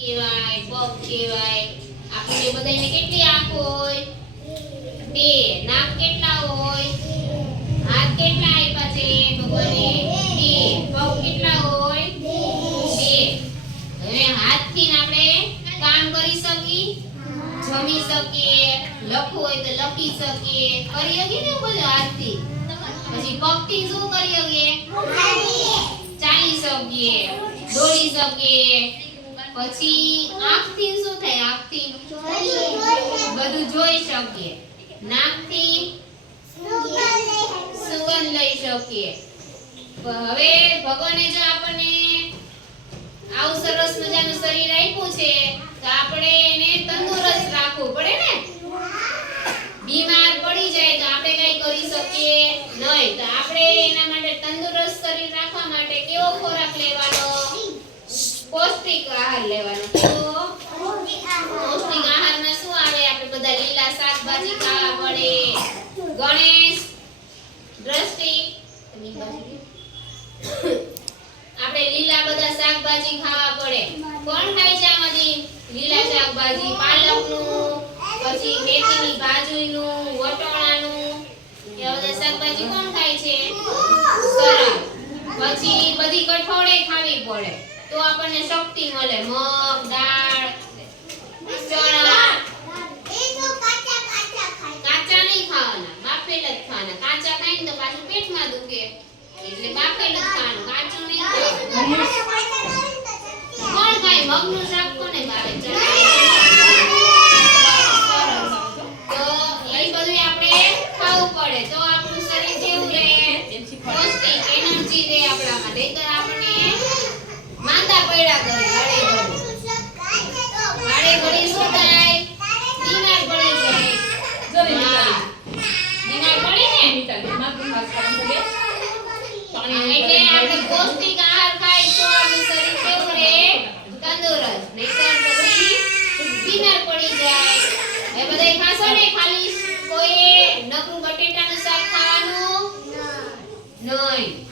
કહેવાય પગ કહેવાય. આપણને બધાને કેટલી આંખો હોય? બે. નાક કેટલા હોય? હાથ કેટલા આપ્યા છે? ભગવાને બે. પગ કેટલા હોય? બે. હવે હાથથી આપણે કામ કરી શકીએ? જમી શકીએ? લખવું હોય તો લખી શકીએ? કરી શકીએ ને બધું હાથથી? પછી પગથી શું કરી શકીએ? ચાલી શકીએ. દોડી શકીએ. પછી આંખથી શું થાય? આંખથી બધું જોઈ શકીએ. નાકથી સુગંધ લઈ શકીએ. હવે ભગવાને જો આપણને આવું સરસ મજાનું શરીર આપ્યું છે, તો આપણે એને તંદુરસ્ત રાખવું પડે ને? બીમાર પડી જાય તો આપણે કઈ કરી શકીએ નહીં. તો આપણે એના માટે તંદુરસ્ત શરીર રાખવા માટે કેવો ખોરાક લેવાનો પૌષ્ટિક આહાર લેવાનો. પૌષ્ટિક આહારમાં શું આવે? આપણે બધા લીલા શાકભાજી ખાવા પડે ગણેશ, દ્રષ્ટિ. આપણે લીલા બધા શાકભાજી ખાવા પડે. કોણ ખાય છે આમાંથી? લીલા શાકભાજી, પાલકનું, પછી મેથીની ભાજીનું વટોણાનું. એ બધા શાકભાજી કોણ ખાય છે? પછી બધી કઠોળે ખાવી પડે. તો આપણને શક્તિ મળે. મગ, દાળ ચણા કાચા નહીં ખાવાના, બાફેલા જ ખાવાના. કાચા ખાઈને તો પાછું પેટમાં દુખે. એટલે બાફેલું જ ખાવાનું, કાચું નહીં ખાવાનું. કોણ ખાય? મગનું શાક કોને ભાવે? તો એ બધું આપણે ખાવું પડે. તો આપણું શરીર કેવું રહે? પૌષ્ટિક એનર્જી રહે આપણા માટે. ખાલી? કોઈએ નકરું બટેટાનું શાક ખાવાનું? નહીં.